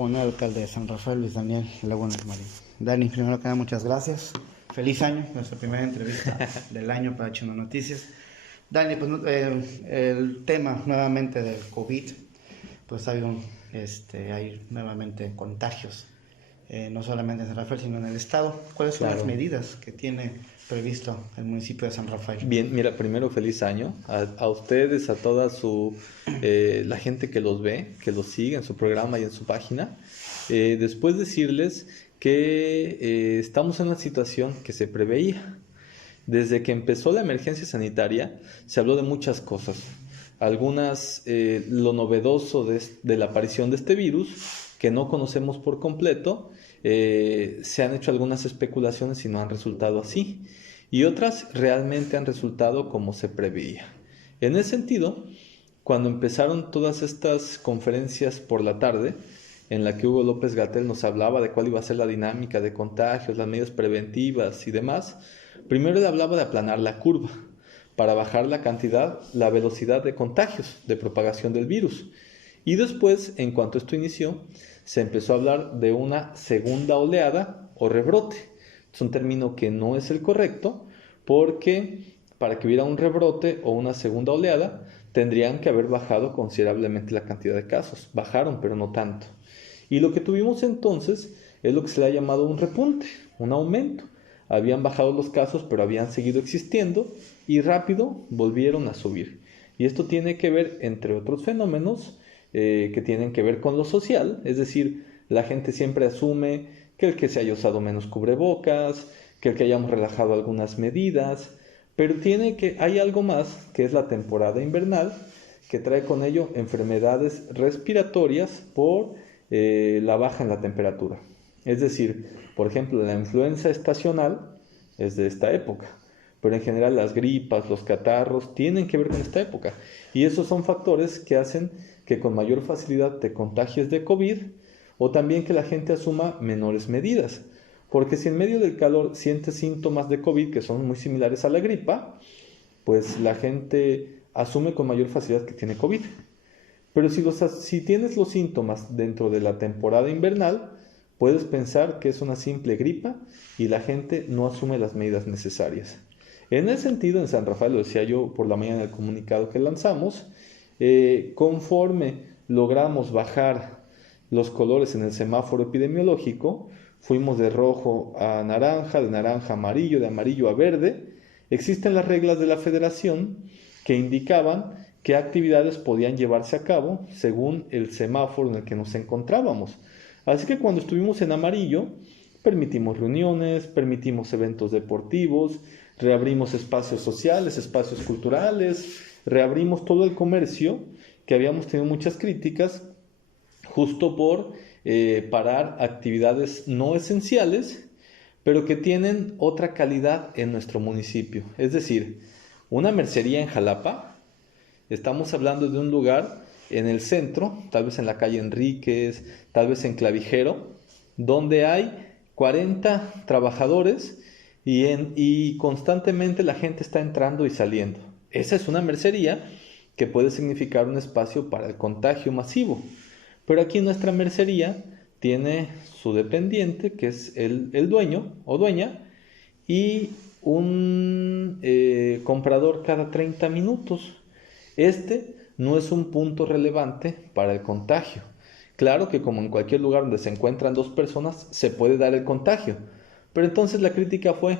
con el alcalde de San Rafael, Luis Daniel Laguna Marín. Dani, primero que nada, muchas gracias. Feliz año, nuestra primera entrevista del año para Echando Noticias. Dani, pues el tema nuevamente del COVID, pues hay nuevamente contagios, no solamente en San Rafael, sino en el estado. ¿Cuáles son las medidas que tiene previsto el municipio de San Rafael? Bien, mira, primero feliz año a ustedes, a toda la gente que los ve, que los sigue en su programa y en su página. Después decirles que estamos en una situación que se preveía. Desde que empezó la emergencia sanitaria se habló de muchas cosas. Algunas, lo novedoso de la aparición de este virus, que no conocemos por completo, se han hecho algunas especulaciones y no han resultado así. Y otras realmente han resultado como se preveía. En ese sentido, cuando empezaron todas estas conferencias por la tarde, en la que Hugo López-Gatell nos hablaba de cuál iba a ser la dinámica de contagios, las medidas preventivas y demás, primero él hablaba de aplanar la curva para bajar la velocidad de contagios, de propagación del virus. Y después, en cuanto esto inició, se empezó a hablar de una segunda oleada o rebrote. Es un término que no es el correcto, porque para que hubiera un rebrote o una segunda oleada, tendrían que haber bajado considerablemente la cantidad de casos. Bajaron, pero no tanto. Y lo que tuvimos entonces es lo que se le ha llamado un repunte, un aumento. Habían bajado los casos, pero habían seguido existiendo y rápido volvieron a subir. Y esto tiene que ver, entre otros fenómenos, que tienen que ver con lo social, es decir, la gente siempre asume que el que se haya usado menos cubrebocas, que el que hayamos relajado algunas medidas, pero hay algo más, que es la temporada invernal, que trae con ello enfermedades respiratorias por la baja en la temperatura. Es decir, por ejemplo, la influenza estacional es de esta época, pero en general las gripas, los catarros tienen que ver con esta época. Y esos son factores que hacen que con mayor facilidad te contagies de COVID, o también que la gente asuma menores medidas. Porque si en medio del calor sientes síntomas de COVID que son muy similares a la gripa, pues la gente asume con mayor facilidad que tiene COVID. Pero si tienes los síntomas dentro de la temporada invernal, puedes pensar que es una simple gripa y la gente no asume las medidas necesarias. En ese sentido, en San Rafael, lo decía yo por la mañana en el comunicado que lanzamos, conforme logramos bajar los colores en el semáforo epidemiológico, fuimos de rojo a naranja, de naranja a amarillo, de amarillo a verde. Existen las reglas de la federación que indicaban qué actividades podían llevarse a cabo según el semáforo en el que nos encontrábamos. Así que cuando estuvimos en amarillo, permitimos reuniones, permitimos eventos deportivos, reabrimos espacios sociales, espacios culturales, reabrimos todo el comercio, que habíamos tenido muchas críticas, justo por parar actividades no esenciales, pero que tienen otra calidad en nuestro municipio. Es decir, una mercería en Jalapa, estamos hablando de un lugar en el centro, tal vez en la calle Enríquez, tal vez en Clavijero, donde hay 40 trabajadores y constantemente la gente está entrando y saliendo. Esa es una mercería que puede significar un espacio para el contagio masivo. Pero aquí nuestra mercería tiene su dependiente, que es el dueño o dueña, y un comprador cada 30 minutos. Este no es un punto relevante para el contagio. Claro que como en cualquier lugar donde se encuentran dos personas, se puede dar el contagio. Pero entonces la crítica fue,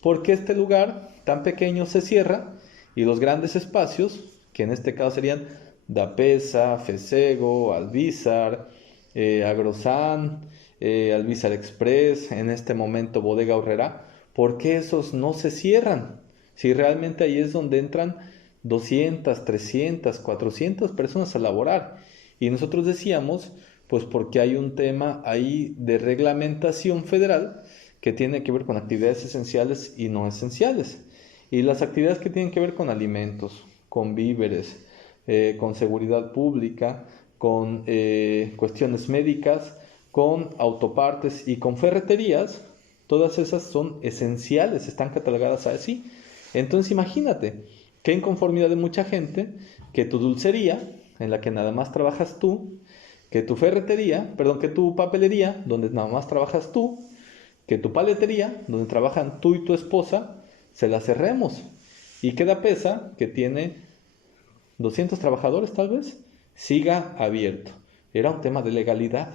¿por qué este lugar tan pequeño se cierra y los grandes espacios, que en este caso serían Dapesa, Fesego, Alvízar, Agrosan, Alvízar Express, en este momento Bodega Aurrerá, ¿por qué esos no se cierran? Si realmente ahí es donde entran 200, 300, 400 personas a laborar. Y nosotros decíamos, pues porque hay un tema ahí de reglamentación federal que tiene que ver con actividades esenciales y no esenciales. Y las actividades que tienen que ver con alimentos, con víveres, con seguridad pública, con cuestiones médicas, con autopartes y con ferreterías, todas esas son esenciales, están catalogadas así. Entonces imagínate, qué inconformidad de mucha gente que tu dulcería, en la que nada más trabajas tú, que tu que tu papelería, donde nada más trabajas tú, que tu paletería, donde trabajan tú y tu esposa, se la cerremos. Y queda Pesa, que tiene 200 trabajadores tal vez, siga abierto. Era un tema de legalidad.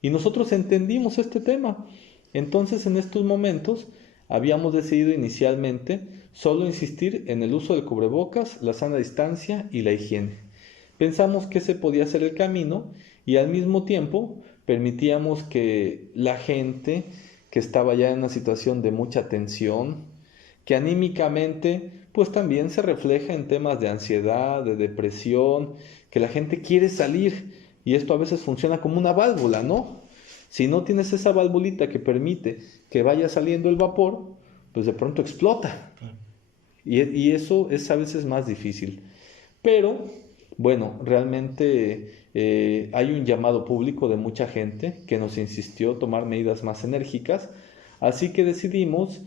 Y nosotros entendimos este tema. Entonces, en estos momentos, habíamos decidido inicialmente solo insistir en el uso del cubrebocas, la sana distancia y la higiene. Pensamos que ese podía ser el camino y al mismo tiempo permitíamos que la gente que estaba ya en una situación de mucha tensión, que anímicamente pues también se refleja en temas de ansiedad, de depresión, que la gente quiere salir y esto a veces funciona como una válvula, ¿no? Si no tienes esa valvulita que permite que vaya saliendo el vapor, pues de pronto explota. Y eso es a veces más difícil. Pero, bueno, realmente hay un llamado público de mucha gente que nos insistió tomar medidas más enérgicas, así que decidimos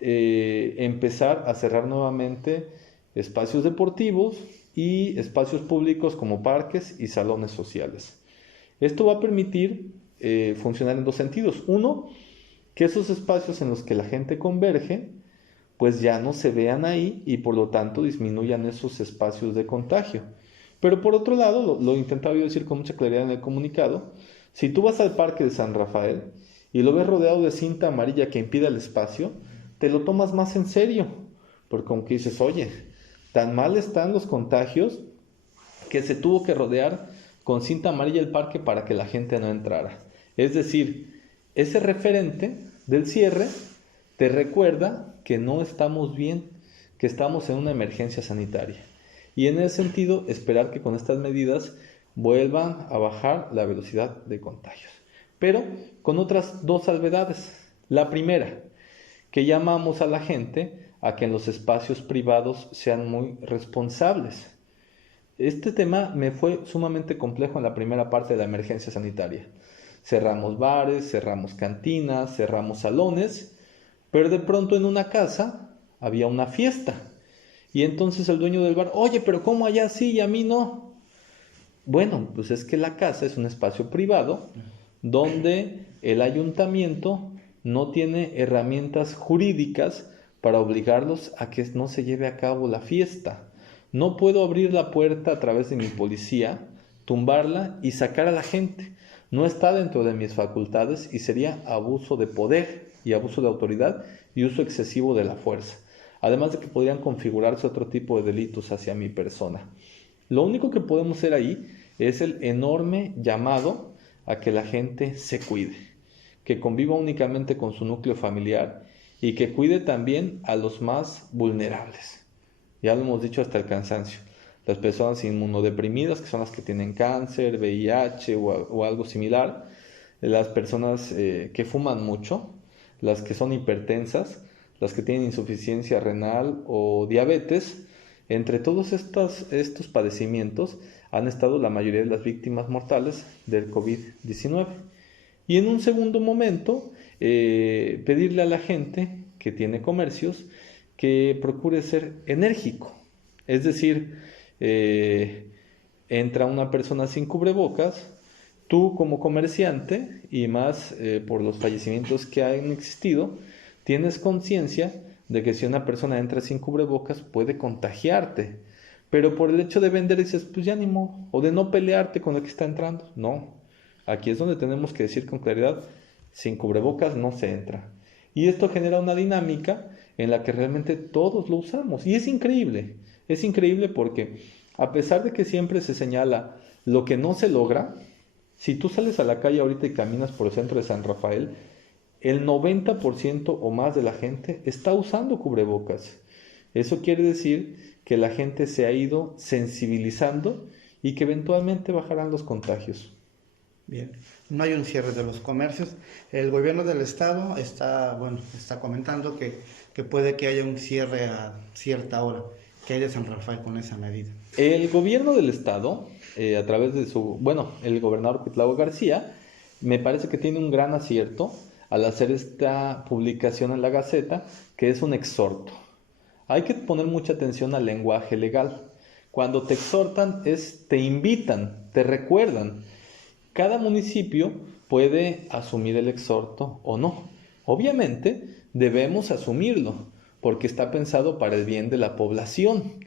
empezar a cerrar nuevamente espacios deportivos y espacios públicos como parques y salones sociales. Esto va a permitir funcionar en dos sentidos. Uno, que esos espacios en los que la gente converge, pues ya no se vean ahí y por lo tanto disminuyan esos espacios de contagio. Pero por otro lado, lo intentaba yo decir con mucha claridad en el comunicado, si tú vas al Parque de San Rafael y lo ves rodeado de cinta amarilla que impide el espacio, te lo tomas más en serio, porque aunque dices, oye, tan mal están los contagios que se tuvo que rodear con cinta amarilla el parque para que la gente no entrara. Es decir, ese referente del cierre te recuerda que no estamos bien, que estamos en una emergencia sanitaria. Y en ese sentido, esperar que con estas medidas vuelvan a bajar la velocidad de contagios. Pero con otras dos salvedades. La primera, que llamamos a la gente a que en los espacios privados sean muy responsables. Este tema me fue sumamente complejo en la primera parte de la emergencia sanitaria. Cerramos bares, cerramos cantinas, cerramos salones, pero de pronto en una casa había una fiesta. Y entonces el dueño del bar, oye, pero ¿cómo allá sí y a mí no? Bueno, pues es que la casa es un espacio privado donde el ayuntamiento no tiene herramientas jurídicas para obligarlos a que no se lleve a cabo la fiesta. No puedo abrir la puerta a través de mi policía, tumbarla y sacar a la gente. No está dentro de mis facultades y sería abuso de poder y abuso de autoridad y uso excesivo de la fuerza. Además de que podrían configurarse otro tipo de delitos hacia mi persona. Lo único que podemos hacer ahí es el enorme llamado a que la gente se cuide, que conviva únicamente con su núcleo familiar y que cuide también a los más vulnerables. Ya lo hemos dicho hasta el cansancio. Las personas inmunodeprimidas, que son las que tienen cáncer, VIH o algo similar, las personas que fuman mucho, las que son hipertensas, las que tienen insuficiencia renal o diabetes. Entre todos estos padecimientos han estado la mayoría de las víctimas mortales del COVID-19. Y en un segundo momento, pedirle a la gente que tiene comercios que procure ser enérgico. Es decir, entra una persona sin cubrebocas, tú como comerciante, y más por los fallecimientos que han existido, tienes conciencia de que si una persona entra sin cubrebocas puede contagiarte, pero por el hecho de vender dices, pues ya ni modo, o de no pelearte con el que está entrando. No, aquí es donde tenemos que decir con claridad, sin cubrebocas no se entra. Y esto genera una dinámica en la que realmente todos lo usamos. Y es increíble porque a pesar de que siempre se señala lo que no se logra, si tú sales a la calle ahorita y caminas por el centro de San Rafael, el 90% o más de la gente está usando cubrebocas. Eso quiere decir que la gente se ha ido sensibilizando y que eventualmente bajarán los contagios. Bien, no hay un cierre de los comercios. El gobierno del estado está comentando que puede que haya un cierre a cierta hora. ¿Qué hay de San Rafael con esa medida? El gobierno del estado, a través de el gobernador Cuitlavo García, me parece que tiene un gran acierto al hacer esta publicación en la Gaceta, que es un exhorto. Hay que poner mucha atención al lenguaje legal. Cuando te exhortan te invitan, te recuerdan. Cada municipio puede asumir el exhorto o no. Obviamente debemos asumirlo porque está pensado para el bien de la población.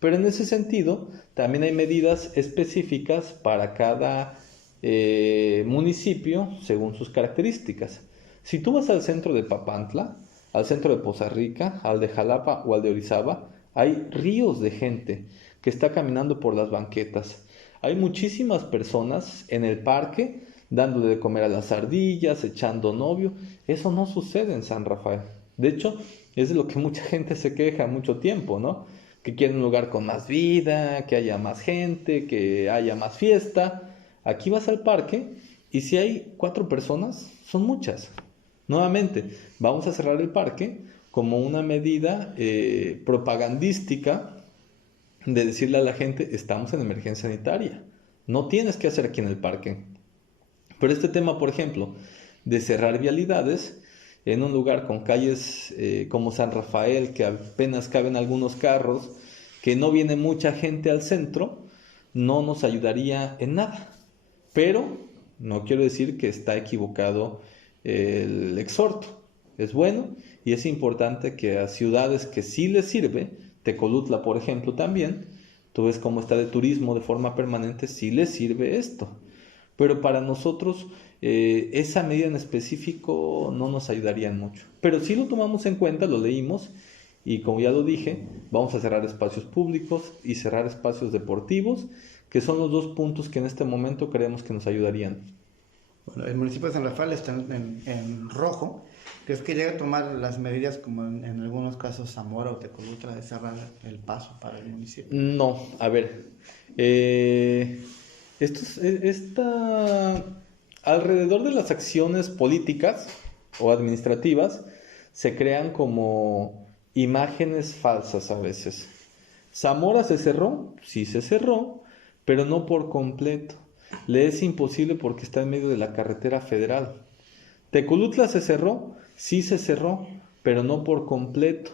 Pero en ese sentido también hay medidas específicas para cada municipio según sus características. Si tú vas al centro de Papantla, al centro de Poza Rica, al de Jalapa o al de Orizaba, hay ríos de gente que está caminando por las banquetas. Hay muchísimas personas en el parque dándole de comer a las ardillas, echando novio. Eso no sucede en San Rafael. De hecho, es de lo que mucha gente se queja mucho tiempo, ¿no? Que quieren un lugar con más vida, que haya más gente, que haya más fiesta. Aquí vas al parque y si hay 4 personas, son muchas. Nuevamente, vamos a cerrar el parque como una medida propagandística de decirle a la gente, estamos en emergencia sanitaria. No tienes que hacer aquí en el parque. Pero este tema, por ejemplo, de cerrar vialidades en un lugar con calles como San Rafael, que apenas caben algunos carros, que no viene mucha gente al centro, no nos ayudaría en nada. Pero no quiero decir que está equivocado el exhorto. Es bueno y es importante que a ciudades que sí les sirve, Tecolutla, por ejemplo, también, tú ves cómo está de turismo de forma permanente, sí les sirve esto. Pero para nosotros esa medida en específico no nos ayudaría mucho. Pero si lo tomamos en cuenta, lo leímos y como ya lo dije, vamos a cerrar espacios públicos y cerrar espacios deportivos, que son los 2 puntos que en este momento creemos que nos ayudarían. Bueno, el municipio de San Rafael está en rojo. ¿Crees que llega a tomar las medidas como en algunos casos Zamora o Tecolutla de cerrar el paso para el municipio? No, a ver, alrededor de las acciones políticas o administrativas se crean como imágenes falsas a veces. Zamora se cerró, sí se cerró, pero no por completo. Le es imposible porque está en medio de la carretera federal. Tecolutla se cerró, sí se cerró, pero no por completo,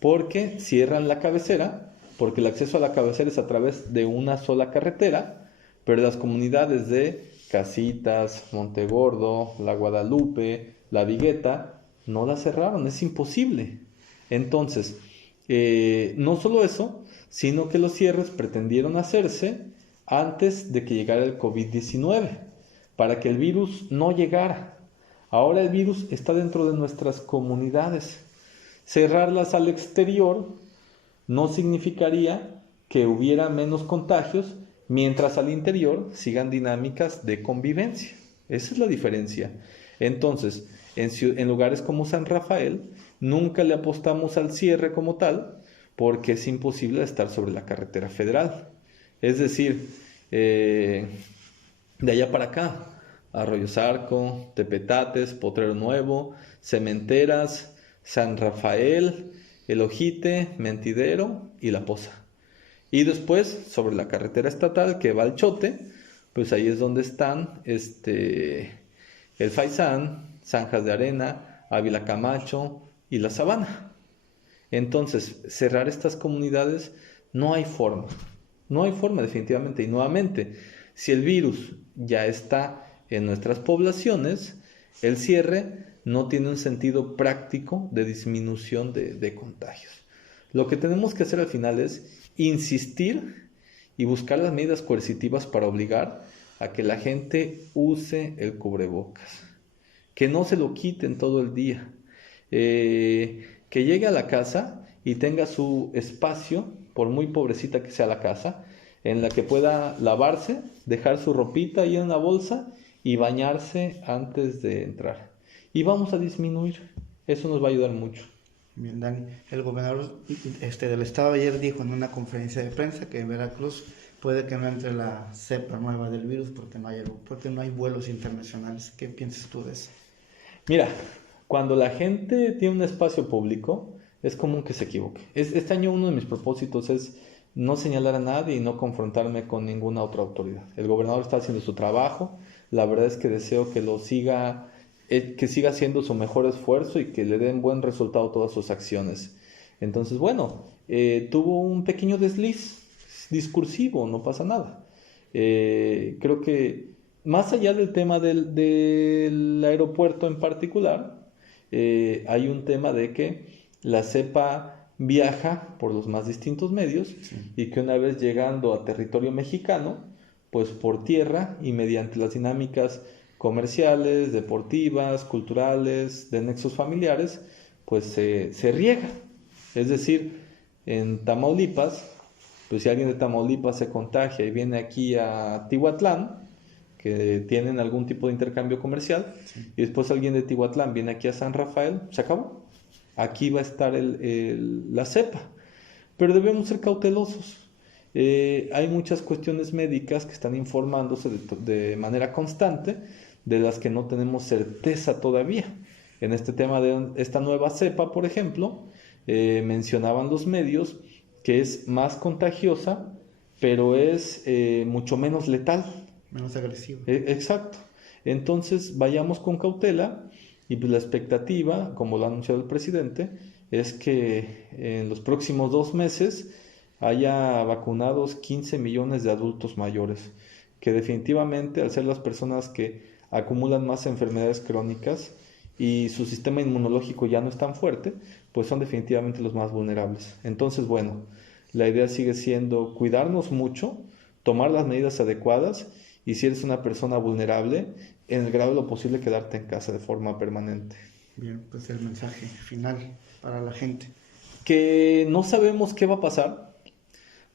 porque cierran la cabecera, porque el acceso a la cabecera es a través de una sola carretera, pero las comunidades de Casitas, Montegordo, La Guadalupe, La Vigueta, no la cerraron, es imposible. Entonces, no solo eso, sino que los cierres pretendieron hacerse antes de que llegara el COVID-19, para que el virus no llegara. Ahora el virus está dentro de nuestras comunidades. Cerrarlas al exterior no significaría que hubiera menos contagios, mientras al interior sigan dinámicas de convivencia. Esa es la diferencia. Entonces, en lugares como San Rafael, nunca le apostamos al cierre como tal, porque es imposible estar sobre la carretera federal. Es decir, de allá para acá, Arroyo Zarco, Tepetates, Potrero Nuevo, Cementeras, San Rafael, El Ojite, Mentidero y La Poza. Y después, sobre la carretera estatal que va al Chote, pues ahí es donde están el Faisán, Zanjas de Arena, Ávila Camacho y La Sabana. Entonces, cerrar estas comunidades no hay forma. No hay forma definitivamente. Y nuevamente, si el virus ya está en nuestras poblaciones, el cierre no tiene un sentido práctico de disminución de contagios. Lo que tenemos que hacer al final es insistir y buscar las medidas coercitivas para obligar a que la gente use el cubrebocas, que no se lo quiten todo el día, que llegue a la casa y tenga su espacio, por muy pobrecita que sea la casa, en la que pueda lavarse, dejar su ropita ahí en la bolsa y bañarse antes de entrar. Y vamos a disminuir, eso nos va a ayudar mucho. Bien, Dani. El gobernador del estado ayer dijo en una conferencia de prensa que en Veracruz puede que no entre la cepa nueva del virus porque no hay vuelos internacionales. ¿Qué piensas tú de eso? Mira, cuando la gente tiene un espacio público, es común que se equivoque. Este año uno de mis propósitos es no señalar a nadie y no confrontarme con ninguna otra autoridad. El gobernador está haciendo su trabajo, la verdad es que deseo que siga haciendo su mejor esfuerzo y que le den buen resultado a todas sus acciones. Entonces, bueno, tuvo un pequeño desliz, discursivo, no pasa nada. Creo que más allá del tema del aeropuerto en particular, hay un tema de que la cepa viaja por los más distintos medios y que una vez llegando a territorio mexicano, pues por tierra y mediante las dinámicas comerciales, deportivas, culturales, de nexos familiares, pues se riega. Es decir, en Tamaulipas, pues si alguien de Tamaulipas se contagia y viene aquí a Tihuatlán, que tienen algún tipo de intercambio comercial, y después alguien de Tihuatlán viene aquí a San Rafael, se acabó. Aquí va a estar la cepa. Pero debemos ser cautelosos. Hay muchas cuestiones médicas que están informándose de manera constante, de las que no tenemos certeza todavía. En este tema de esta nueva cepa, por ejemplo, mencionaban los medios que es más contagiosa, pero es mucho menos letal. Menos agresivo. Exacto. Entonces, vayamos con cautela y pues la expectativa, como lo ha anunciado el presidente, es que en los próximos 2 meses haya vacunados 15 millones de adultos mayores, que definitivamente, al ser las personas que acumulan más enfermedades crónicas y su sistema inmunológico ya no es tan fuerte, pues son definitivamente los más vulnerables. Entonces, bueno, la idea sigue siendo cuidarnos mucho, tomar las medidas adecuadas y si eres una persona vulnerable, en el grado de lo posible quedarte en casa de forma permanente. Bien, pues el mensaje final para la gente. Que no sabemos qué va a pasar.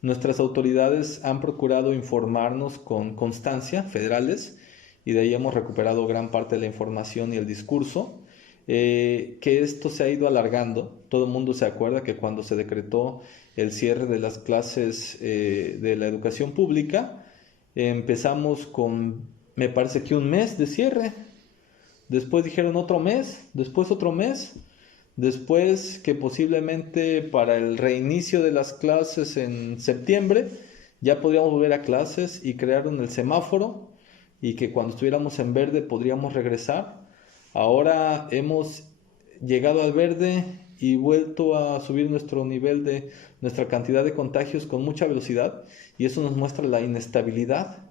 Nuestras autoridades han procurado informarnos con constancia, federales, y de ahí hemos recuperado gran parte de la información y el discurso. Que esto se ha ido alargando. Todo el mundo se acuerda que cuando se decretó el cierre de las clases de la educación pública, empezamos con, me parece que 1 mes de cierre. Después dijeron otro mes, después otro mes. Después que posiblemente para el reinicio de las clases en septiembre ya podríamos volver a clases y crearon el semáforo y que cuando estuviéramos en verde podríamos regresar. Ahora hemos llegado al verde y vuelto a subir nuestro nivel de nuestra cantidad de contagios con mucha velocidad y eso nos muestra la inestabilidad.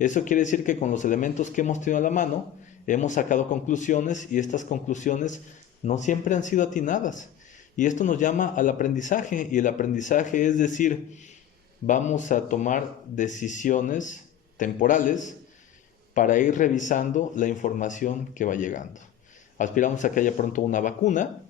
Eso quiere decir que con los elementos que hemos tenido a la mano hemos sacado conclusiones y estas conclusiones no siempre han sido atinadas. Y esto nos llama al aprendizaje y el aprendizaje es decir, vamos a tomar decisiones temporales para ir revisando la información que va llegando. Aspiramos a que haya pronto una vacuna.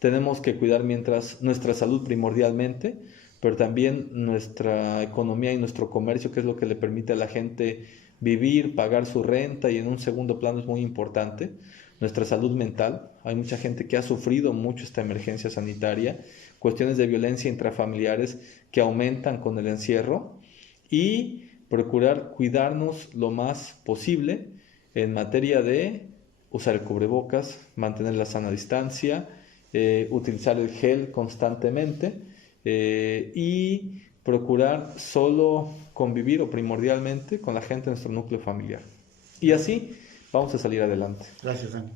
Tenemos que cuidar mientras nuestra salud primordialmente, pero también nuestra economía y nuestro comercio, que es lo que le permite a la gente vivir, pagar su renta y en un segundo plano es muy importante. Nuestra salud mental. Hay mucha gente que ha sufrido mucho esta emergencia sanitaria, cuestiones de violencia intrafamiliares que aumentan con el encierro y procurar cuidarnos lo más posible en materia de usar el cubrebocas, mantener la sana distancia, utilizar el gel constantemente y procurar solo convivir o primordialmente con la gente de nuestro núcleo familiar. Y así vamos a salir adelante. Gracias, Dani.